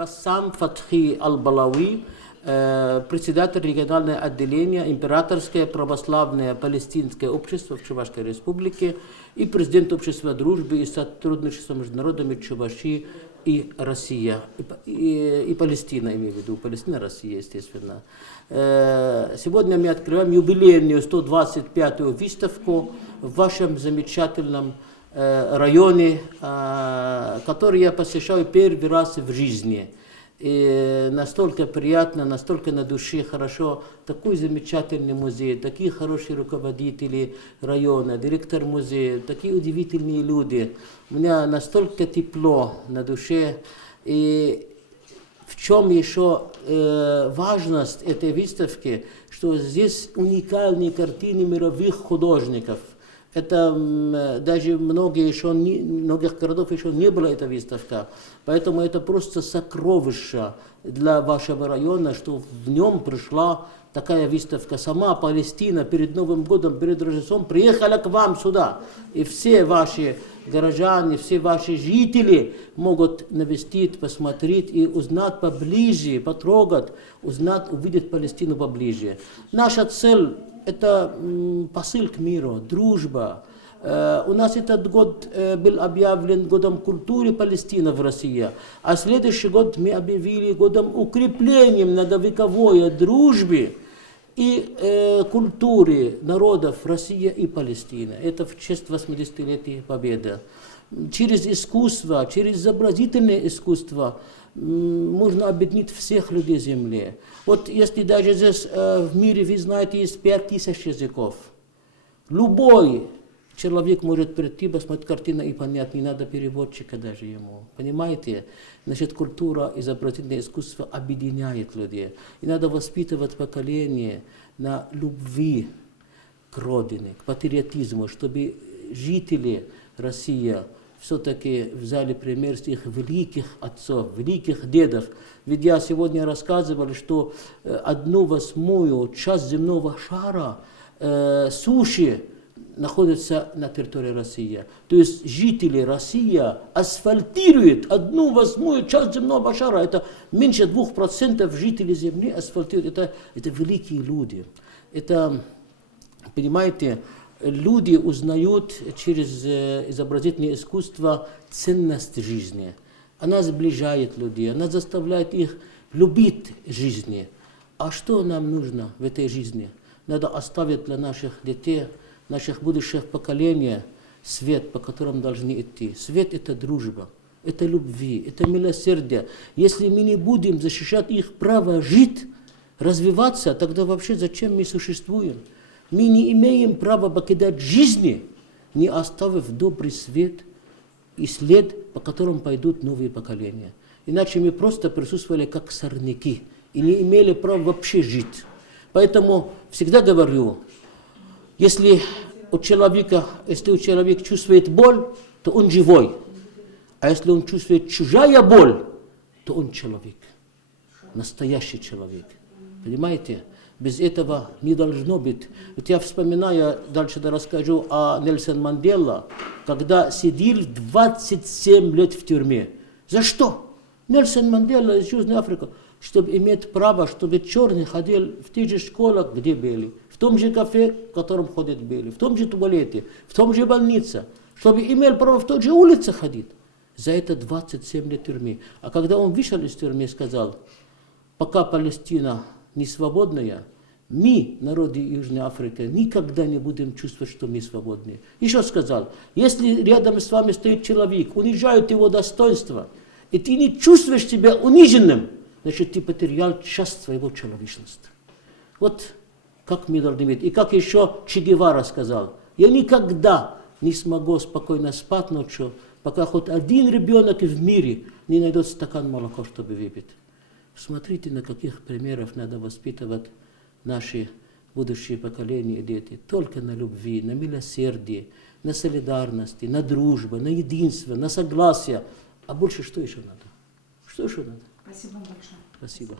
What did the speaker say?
Бассам Фатхи Аль-Балави, председатель регионального отделения Императорское православное палестинское общество в Чувашской республике и президент общества дружбы и сотрудничества между народами Чувашии и Россия, и Палестина, имею в виду, Палестина, Россия, естественно. Сегодня мы открываем юбилейную 125-ю выставку в вашем замечательном районе, который я посещаю первый раз в жизни. И настолько приятно, настолько на душе хорошо. Такой замечательный музей, такие хорошие руководители района, директор музея, такие удивительные люди. У меня настолько тепло на душе. И в чем еще важность этой выставки, что здесь уникальные картины мировых художников. Это даже многих городов еще не было эта выставка. Поэтому это просто сокровище для вашего района, что в нем пришла такая выставка. Сама Палестина перед Новым годом, перед Рождеством приехала к вам сюда. И все ваши горожане, все ваши жители могут навестить, посмотреть и узнать поближе, потрогать, узнать, увидеть Палестину поближе. Наша цель – это посыл к миру, дружба. У нас этот год был объявлен годом культуры Палестины в России, а следующий год мы объявили годом укрепления многовековой дружбы и культуры народов России и Палестины. Это в честь 80-летия Победы. Через искусство, через изобразительное искусство можно объединить всех людей Земли. Вот если даже здесь в мире, вы знаете, есть 5000 языков. Любой человек может прийти, посмотреть картину и понять, не надо переводчика даже ему. Понимаете? Значит, культура, изобразительное искусство объединяет людей. И надо воспитывать поколение на любви к родине, к патриотизму, чтобы жители России все-таки взяли пример с их великих отцов, великих дедов. Ведь я сегодня рассказывал, что 1/8 часть земного шара суши находится на территории России. То есть жители России асфальтируют 1/8 часть земного шара. Это меньше 2% жителей Земли асфальтируют. Это великие люди. Это, понимаете, люди узнают через изобразительное искусство ценность жизни. Она сближает людей, она заставляет их любить жизнь. А что нам нужно в этой жизни? Надо оставить для наших детей, наших будущих поколений свет, по которому должны идти. Свет – это дружба, это любви, это милосердие. Если мы не будем защищать их право жить, развиваться, тогда вообще зачем мы существуем? Мы не имеем права покидать жизни, не оставив добрый свет и след, по которому пойдут новые поколения. Иначе мы просто присутствовали как сорняки и не имели права вообще жить. Поэтому всегда говорю, если у человека чувствует боль, то он живой. А если он чувствует чужая боль, то он человек, настоящий человек. Понимаете? Без этого не должно быть. Вот я вспоминаю, дальше расскажу о Нельсон Манделе, когда сидел 27 лет в тюрьме. За что? Нельсон Мандела из Южной Африки, чтобы иметь право, чтобы черный ходил в те же школах, где белый, в том же кафе, в котором ходит белый, в том же туалете, в том же больнице, чтобы имел право в той же улице ходить. За это 27 лет тюрьмы. А когда он вышел из тюрьмы, сказал, пока Палестина не свободная, мы, народы Южной Африки, никогда не будем чувствовать, что мы свободны. Еще сказал, если рядом с вами стоит человек, унижают его достоинство, и ты не чувствуешь себя униженным, значит, ты потерял часть своего человечности. Вот как мы должны быть. И как еще Че Гевара сказал, я никогда не смогу спокойно спать ночью, пока хоть один ребенок в мире не найдет стакан молока, чтобы выпить. Смотрите, на каких примерах надо воспитывать наши будущие поколения и дети. Только на любви, на милосердии, на солидарности, на дружбе, на единство, на согласие. А больше что еще надо? Что еще надо? Спасибо большое. Спасибо.